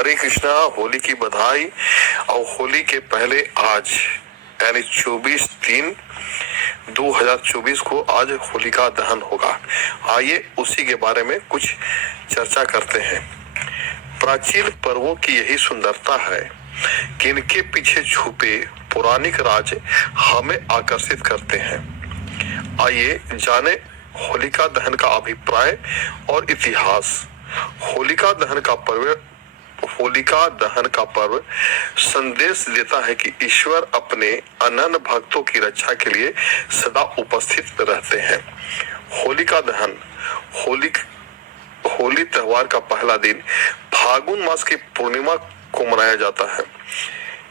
हरे कृष्णा। होली की बधाई। और होली के पहले आज यानी 24/3/2024 को आज होलिका दहन होगा। आइए उसी के बारे में कुछ चर्चा करते हैं। प्राचीन पर्वों की यही सुंदरता है कि इनके पीछे छुपे पौराणिक राज हमें आकर्षित करते हैं। आइए जाने होलिका दहन का अभिप्राय और इतिहास। होलिका दहन का पर्व संदेश देता है कि ईश्वर अपने अनन्य भक्तों की रक्षा के लिए सदा उपस्थित रहते हैं। होलिका दहन होली त्योहार का पहला दिन फागुन मास की पूर्णिमा को मनाया जाता है।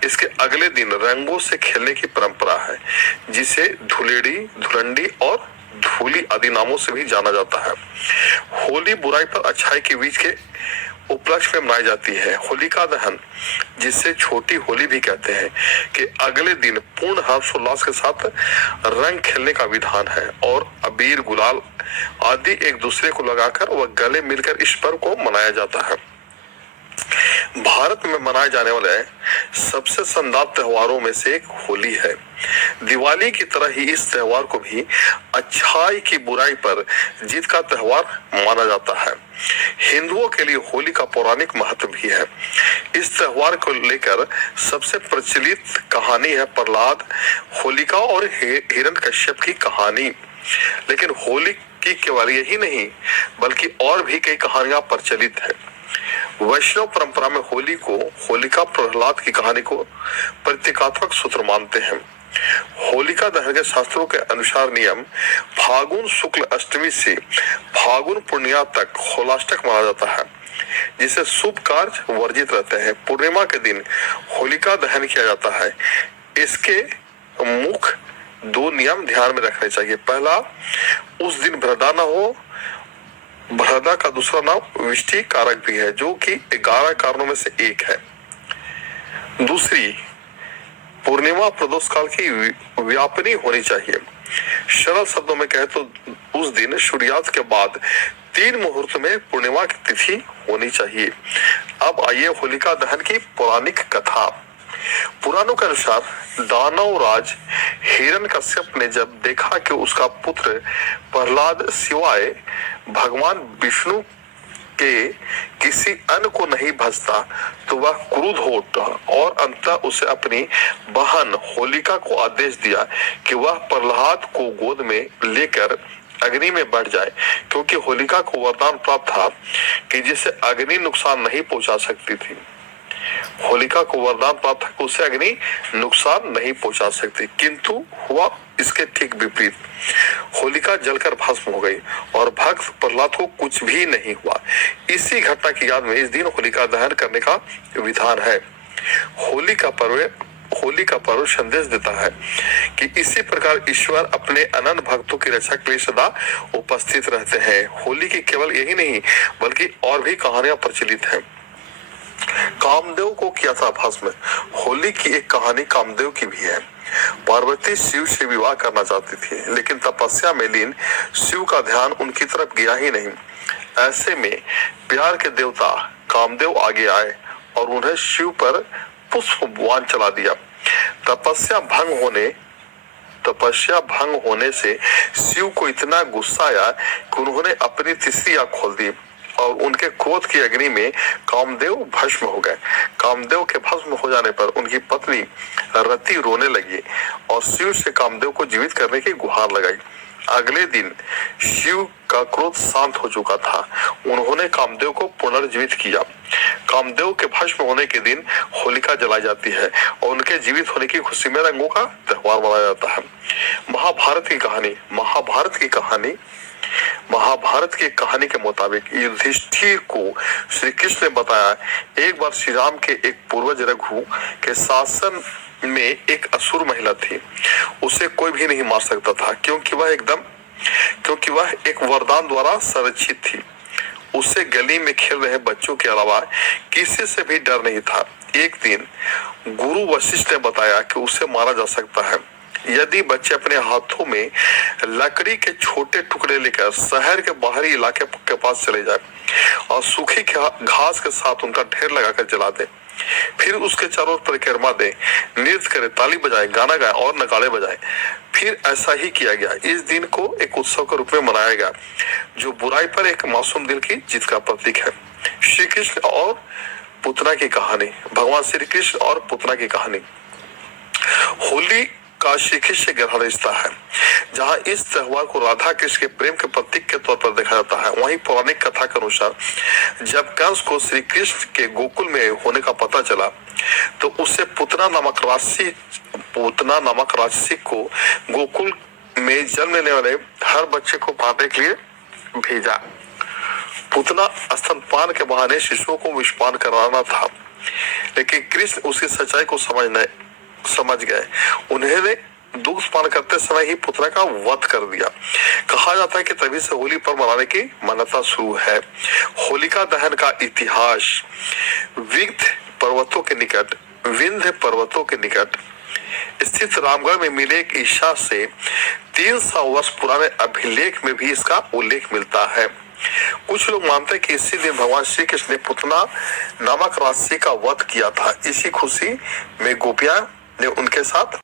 इसके अगले दिन रंगों से खेलने की परंपरा है, जिसे धुलेड़ी, धुलंडी और धूली आदि नामों से भी जाना जाता है। होली बुराई पर अच्छाई के बीच के उपलक्ष्य में मनाई जाती है। होलिका दहन, जिसे छोटी होली भी कहते हैं, कि अगले दिन पूर्ण हर्षोल्लास के साथ रंग खेलने का विधान है और अबीर, गुलाल आदि एक दूसरे को लगाकर व गले मिलकर इस पर्व को मनाया जाता है। भारत में मनाए जाने वाले सबसे शानदार त्योहारों में से एक होली है। दिवाली की तरह ही इस त्योहार को भी अच्छाई की बुराई पर जीत का त्योहार माना जाता है। हिंदुओं के लिए होली का पौराणिक महत्व भी है। इस त्योहार को लेकर सबसे प्रचलित कहानी है प्रहलाद, होलिका और हिरण्यकश्यप की कहानी। लेकिन होली की केवल यही नहीं बल्कि और भी कई कहानियां प्रचलित है। वैष्णव परंपरा में होली को होलिका प्रहलाद की कहानी को प्रतीकात्मक सूत्र मानते हैं। होलिका दहन के शास्त्रों के अनुसार नियम फागुन शुक्ल अष्टमी से फागुन पूर्णिमा तक होलाष्टक माना जाता है, जिसे शुभ कार्य वर्जित रहते हैं। पूर्णिमा के दिन होलिका दहन किया जाता है। इसके मुख्य 2 नियम ध्यान में रखने चाहिए। पहला, उस दिन भ्रदा न हो। भ्रदा का दूसरा नाम विष्टि कारक भी है, जो कि 11 कारणों में से एक है। दूसरी, पूर्णिमा प्रदोष काल की व्यापनी होनी चाहिए। सरल शब्दों में कहे तो उस दिन सूर्यास्त के बाद 3 मुहूर्त में पूर्णिमा की तिथि होनी चाहिए। अब आइए होलिका दहन की पौराणिक कथा। पुराणों के अनुसार दानव राज हिरण्यकश्यप ने जब देखा कि उसका पुत्र प्रहलाद सिवाय भगवान विष्णु के किसी अन्य को नहीं भजता, तो वह क्रुद्ध हो उठा और अंततः उसे अपनी बहन होलिका को आदेश दिया कि वह प्रहलाद को गोद में लेकर अग्नि में बढ़ जाए, क्योंकि होलिका को वरदान प्राप्त था कि जिसे अग्नि नुकसान नहीं पहुंचा सकती थी। होलिका को वरदान प्राप्त था कि उसे अग्नि नुकसान नहीं पहुंचा सकती, किंतु हुआ इसके ठीक विपरीत। होलिका जलकर भस्म हो गई और भक्त प्रहलाद को कुछ भी नहीं हुआ। इसी घटना की याद में इस दिन होलिका दहन करने का विधान है। होली का पर्व संदेश देता है कि इसी प्रकार ईश्वर अपने अनंत भक्तों की रक्षा के लिए सदा उपस्थित रहते हैं। होली की केवल यही नहीं बल्कि और भी कहानियां प्रचलित हैं। कामदेव को किया था भस्म। होली की एक कहानी कामदेव की भी है। पार्वती शिव से विवाह करना चाहती थी, लेकिन तपस्या में लीन शिव का ध्यान उनकी तरफ गया ही नहीं। ऐसे में प्यार के देवता कामदेव आगे आए और उन्हें शिव पर पुष्प बाण चला दिया। तपस्या भंग होने से शिव को इतना गुस्सा आया कि उन्होंने अपनी तीसरी आंख खोल दी और उनके क्रोध की अग्नि में कामदेव भस्म हो गए। कामदेव के भस्म हो जाने पर उनकी पत्नी रति रोने लगी और शिव से कामदेव को जीवित करने की गुहार लगाई। अगले दिन शिव का क्रोध शांत हो चुका था। उन्होंने कामदेव को पुनर्जीवित किया। कामदेव के भस्म होने के दिन होलिका जलाई जाती है और उनके जीवित होने की खुशी में रंगों का त्योहार मनाया जाता है। महाभारत की कहानी के मुताबिक युधिष्ठिर को श्री कृष्ण ने बताया, एक बार श्री राम के एक पूर्वज रघु के शासन में एक असुर महिला थी। उसे कोई भी नहीं मार सकता था, क्योंकि वह एक वरदान द्वारा संरक्षित थी। उसे गली में खेल रहे बच्चों के अलावा किसी से भी डर नहीं था। एक दिन गुरु वशिष्ठ ने बताया कि उसे मारा जा सकता है। यदि बच्चे अपने हाथों में लकड़ी के छोटे टुकड़े लेकर शहर के बाहरी इलाके के पास चले जाए और सूखी घास के साथ उनका ढेर लगाकर जला दे, फिर उसके चारों ओर परिक्रमा दे, नृत्य करे, ताली बजाए, गाना गाए और नगाड़े बजाए, फिर ऐसा ही किया गया। इस दिन को एक उत्सव के रूप में मनाया गया जो बुराई पर एक मासूम दिल की जीत का प्रतीक है। श्री कृष्ण और पुतना की कहानी। भगवान श्री कृष्ण और पुतना की कहानी। होली का श्री कृष्ण से गहरा रिश्ता है। जहां इस त्योहार को राधा कृष्ण के प्रेम के प्रतीक के तौर पर देखा जाता है, वहीं पौराणिक कथा के अनुसार जब कंस को श्री कृष्ण के गोकुल में होने का पता चला तो उससे पुतना नामक राक्षसी को गोकुल में जन्म लेने वाले हर बच्चे को पाने के लिए भेजा। पुतना स्तनपान के बहाने शिशुओं को विषपान कराना था, लेकिन कृष्ण उसकी सच्चाई को समझ गए। उन्होंने दूध पान करते समय ही पुतना का वध कर दिया। कहा जाता है कि तभी से होली पर मनाने की मान्यता शुरू है। होलिका दहन का इतिहास विंध्य पर्वतों के निकट स्थित रामगढ़ में मिले एक ईसा से 300 वर्ष पुराने अभिलेख में भी इसका उल्लेख मिलता है। कुछ लोग मानते हैं कि इसी दिन भगवान श्री कृष्ण ने पुतना नामक राक्षसी का वध किया था। इसी खुशी में गोपियां ने उनके साथ